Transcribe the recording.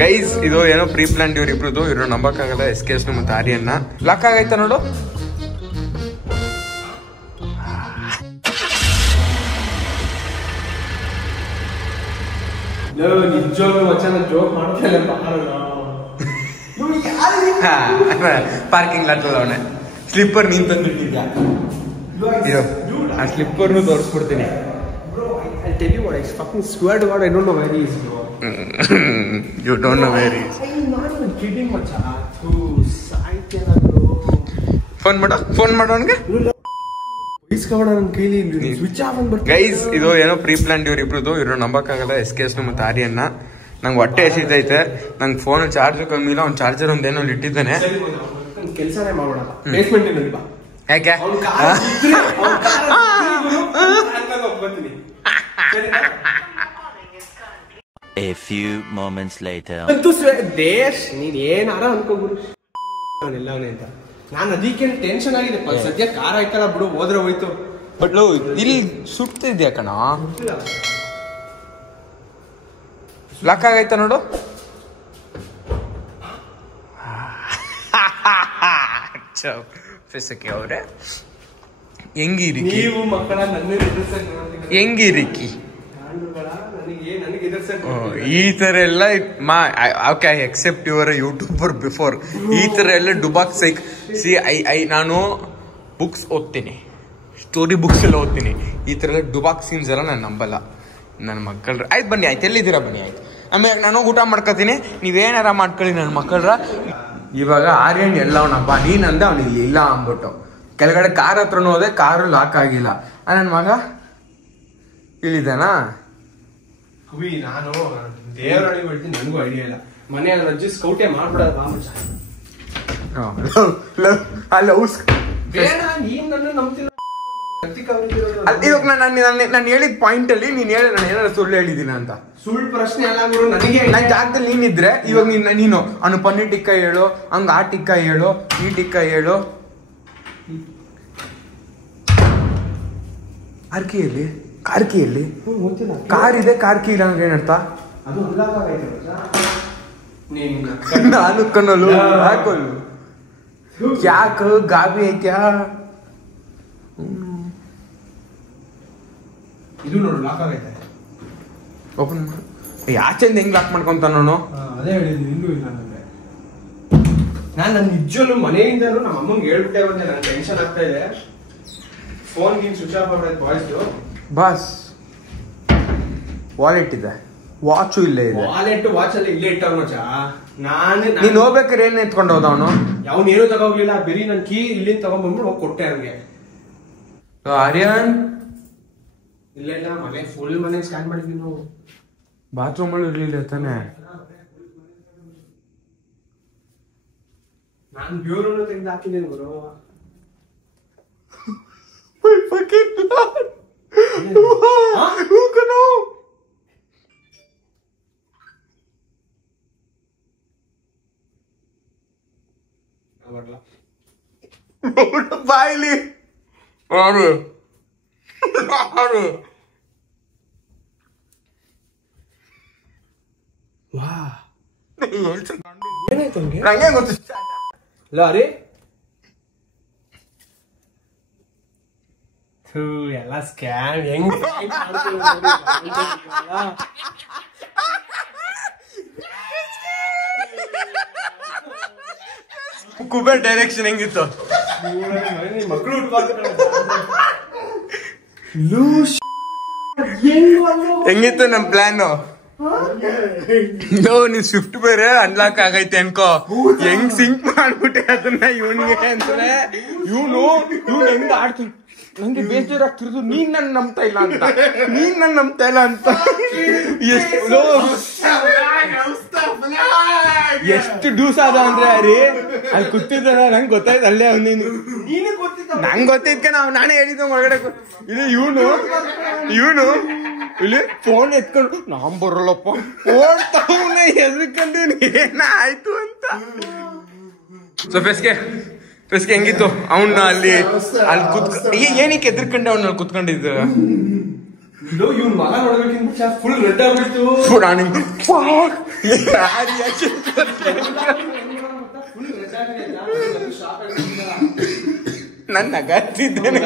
Guys ಇದು ಏನೋ pre plan ಇವ್ರ ಇಬ್ರದ್ದು, ಇವ್ರು ನಂಬಕ್ಕಾಗಲ್ಲ. SKS ಮತ್ತೆ ಆರ್ಯನ್ನ ಲಾಕ್ ಆಗೈತ ನೋಡು. ಪಾರ್ಕಿಂಗ್ ಲಾಟ್ ಅವನೆ ಸ್ಲಿಪ್ಪರ್ ನೀನ್ ತಂದಿಟ್ಟಿದ್ಯಾ? ಆ ಸ್ಲಿಪ್ಪರ್ನು ತೋರಿಸ್ಬಿಡ್ತೀನಿ. I'll tell you what, I fucking swear to God, I don't know where he is, bro. You don't know where he is. I'm not even kidding, macha. ಸಾಯ್ತೇನ bro. Phone ಮಾಡು ಅವನಿಗೆ. ಇಸ್ಕೊಂಡ ನನ್ನ ಕೈಲಿ switch off ಅಂತ ಬರ್ತಿದೆ. Guys ಇದು ಏನೋ pre plan ಇವ್ರ ಇಬ್ರದ್ದು, ಇವ್ರು ನಂಬಕ್ಕಾಗಲ್ಲ. SKS ಮತ್ತೆ ಆರ್ಯನ್ನ ನಂಗೆ ಹೊಟ್ಟೆ ಎಸಿತೈತೆ. ನಂಗೆ ಫೋನ್ ಚಾರ್ಜ್ ಕಮ್ಮಿ ಇಲ್ಲ. ಅವ್ನು ಚಾರ್ಜರ್ ಒಂದೇನೋ ಇಟ್ಟಿದ್ದಾನೆ. ಕೆಲಸನೇ ಮಾಡೋಣ. ಬೇಸ್ಮೆಂಟ್ ನೋಡಿ ಬಾ. ಯಾಕೆ A few moments later. ದೇಶ್ ನೀನ್ ಏನಾರ ಅನ್ಕೋಬಿಡು ಅವನೆಲ್ಲವನೇ ಅಂತ. ನಾನು ಅದಕ್ಕೆ ಟೆನ್ಷನ್ ಆಗಿದೆ. ಸದ್ಯ ಕಾರ್ ಆಯ್ತಲ್ಲ ಬಿಡು, ಹೋದ್ರೆ ಹೋಯ್ತು. ಬಟ್ ಇಲ್ಲಿ ಸುಡ್ತಿದ್ಯಾ ಕಣ? ಲಾಕ್ ಆಗೈತ ನೋಡು. ಫೆಸಕ್ಕೆ ಅವ್ರೆ ಹೆಂಗಿರಿಕಿ ನೀವು ಮಕ್ಕಳ ಹೆಂಗಿರಿಕಿ ಈ ತರ ಎಲ್ಲ okay, I accept your YouTuber before. ಈ ತರ ಎಲ್ಲ ಡುಬಾಕ್ ಸೈಕ್ ನಾನು ಬುಕ್ಸ್ ಓದ್ತೀನಿ, ಸ್ಟೋರಿ ಬುಕ್ಸ್ ಎಲ್ಲ ಓದ್ತೀನಿ. ಈ ತರ ಎಲ್ಲ ಡುಬಾಕ್ ಸೀನ್ಸ್ ಎಲ್ಲ ನಾನು ನಂಬಲ್ಲ. ನನ್ನ ಮಕ್ಕಳ್ರ ಆಯ್ತು ಬನ್ನಿ, ಆಯ್ತು ಎಲ್ಲಿದ್ದೀರಾ ಬನ್ನಿ, ಆಯ್ತು ಆಮೇಲೆ ನಾನು ಊಟ ಮಾಡ್ಕೋತೀನಿ, ನೀವೇನಾರ ಮಾಡ್ಕೊಳ್ಳಿ ನನ್ನ ಮಕ್ಕಳ್ರ. ಇವಾಗ ಆರ್ಯನ್ ಎಲ್ಲವನಪ್ಪ, ನೀನಂದೆ ಅವನಿಗೆ ಇಲ್ಲ ಅಂದ್ಬಿಟ್ಟು ಕೆಳಗಡೆ ಕಾರ್ ಹತ್ರನೂ ಹೋದೆ, ಕಾರು ಲಾಕ್ ಆಗಿಲ್ಲ. ನನ್ನ ಮಗ ಇಳಿದಾನಾ? ನಾನು ದೇವ್ರ ಅಡಿ ಬಿಡ್ತೀನಿ, ನನಗೂ ಐಡಿಯಾ ಇಲ್ಲ. ಮನೆ ರಜ್ಜಿ ಸ್ಕೌಟೇ ಮಾಡ್ಬಿಡೋದು ಬಾ ಮಚ್ಚ. ಬೇಡ, ನೀನ್ ನನ್ನ ನಂಬ್ತಿಲ್ಲ. ಇವಾಗ ನಾನು ಹೇಳಿದ ಪಾಯಿಂಟ್ ಅಲ್ಲಿ ನೀನ್ ಹೇಳಿ ನಾನು ಏನಾದ್ರು ಸುಳ್ಳು ಹೇಳಿದೀನ ಅಂತ. ಸುಳ್ಳು ಪ್ರಶ್ನೆ ಎಲ್ಲ ಗುರು, ನನಗೆ ನನ್ನ ಜಾಗದಲ್ಲಿ ನೀನಿದ್ರೆ ಇವಾಗ ನೀನು ಅವನು ಪನ್ನೀರ್ ಟಿಕ್ಕ ಹೇಳು, ಹಂಗ ಆ ಟಿಕ್ಕ ಹೇಳು, ಈ ಟಿಕ್ಕ ಹೇಳು. ಕಾರ್ಕಿಯಲ್ಲಿ ಕಾರ್ ಇದೆ, ಕಾರ್ಕಿ ಇಲ್ಲ ಅಂದ್ರೆ ಏನರ್ಥ? ನಾನು ಕನ್ನಲು ಹಾಕೋಲು ಯಾಕ ಗಾಬಿ ಐತ್ಯಾ? ಇದು ನೋಡು ಲಾಕ್ ಆಗೈತೆ. ಓಪನ್ ಮಾಡು. ಯಾಚೆಂದ ಹೆಂಗ್ ಲಾಕ್ ಮಾಡ್ಕೊಂತ ನಾನು? ಅದೇ ಹೇಳಿದ್ವಿ, ಇನ್ನೂ ಇಲ್ಲ ಅಂದ್ರೆ. ನಾನು ನಿಜವೂ ಮನೆಯಿಂದಲೂ ನಮ್ಮ ಅಮ್ಮಂಗೆ ಹೇಳ್ಬಿಟ್ಟೆ ಬಂದೆ. ನಂಗೆ ಟೆನ್ಷನ್ ಆಗ್ತಾ ಇದೆ. ಫೋನ್ ನೀನ್ ಸ್ವಿಚ್ ಆಫ್ ಮಾಡ್ಬೇಕು ಬಾಯ್ಸ್ದು. ಬಾಸ್ ವಾಲೆಟ್ ಇದೆ, ವಾಚು ಇಲ್ಲೇ ಇದೆ. ವಾಚ್ ಅಲ್ಲಿ ಇಲ್ಲೇ ಇಟ್ಟವ್ ಮಚ್ಚ. ನೀನ್ ಹೋಗ್ಬೇಕಾದ್ರೆ ಏನ್ ಎತ್ಕೊಂಡು ಹೋದ ಅವನು? ಯಾವನೇನು ತಗೋಗ್ಲಿಲ್ಲ, ಬರೀ ನನ್ ಕೀ ಇಲ್ಲಿಂದ ತಗೊಂಡ್ಬಂದ್ಬಿಟ್ಟು ಹೋಗಿ ಕೊಟ್ಟೆ ಅವ್ನಿಗೆ. ಆರ್ಯನ್ ಇಲ್ಲ ಇಲ್ಲ, ಮನೆ ಫುಲ್ ಮನೆ ಸ್ಕ್ಯಾನ್ ಮಾಡಿದ್ವಿ ನಾವು. ಬಾತ್ರೂಮ್ ಅಲ್ಲಿ ಇರ್ಲಿಲ್ಲ ತಾನೆ? ನಾನು ಬ್ಯೂರೋನು ತೆಗೆದು ಹಾಕಿದ್ದೀನಿ ಗುರು. ಬಾಯ್ಲಿ ಏನಾಯ್ತು ನಂಗೆ ಗೊತ್ತು. ಲಾರಿ ಎಲ್ಲ ಸ್ಕ್ಯಾನ್ ಹೆಂಗ್ ಕುಬೇರ್ ಡೈರೆಕ್ಷನ್ ಹೆಂಗಿತ್ತು? ಮಕ್ಕಳು ಹೆಂಗಿತ್ತು ನಮ್ ಪ್ಲಾನ್? ನೀನ್ ಸ್ವಿಫ್ಟ್ ಬೇರೆ ಅನ್ಲಾಕ್ ಆಗೈತೆ ಅನ್ಕೋ, ಹೆಂಗ್ ಸಿಂಕ್ ಮಾಡ್ಬಿಟ್ಟೆ ಅದನ್ನ ಇವನ್ಗೆ ಅಂದ್ರೆ ಇವನು ಹೆಂಗ್ ಆಡ್ತೀನಿ. ನಂಗೆ ಬೇಜಾರಾಗ್ತಿರೋದು ನೀನ್ ನನ್ ನಂಬ್ತಾ ಇಲ್ಲ ಅಂತ. ಎಷ್ಟು ಡ್ಯೂಸ್ ಆದ ಅಂದ್ರೆ ಅರಿ ಅಲ್ಲಿ ಕೂತಿದ್ದಾನ, ನಂಗೆ ಗೊತ್ತಾಯ್ತು ಅಲ್ಲೇ ಅವನೇನು. ನಂಗೆ ಗೊತ್ತಿದ್ಕ ನಾನೇ ಹೇಳಿದ್ದೆ ಹೊರಗಡೆ. ಇದು ಇವನು ಇಲ್ಲಿ ಫೋನ್ ಎತ್ಕೊಂಡು ನಾನ್ ಬರಲ್ಲಪ್ಪ ಓಡ್ತಾವನ್ನ ಎದ್ಕೊಂಡು ಏನ ಆಯ್ತು ಅಂತ. ಸೊ ಫೆಸ್ಗೆ ಹೆಂಗಿತ್ತು? ಅವನ್ನ ಅಲ್ಲಿ ಏನಕ್ಕೆ ಎದ್ರಕಂಡೆ ಅವ್ನ ಕುತ್ಕೊಂಡಿದ್ದ? ಇವ್ನ ಮಗ ನೋಡ್ಬೇಕಿಂತ ಫುಲ್ ರೆಡ್ ಆಗ್ಬಿಟ್ಟು ನನ್ನ ನಗಾಡ್ತಿದ್ದೇನೆ.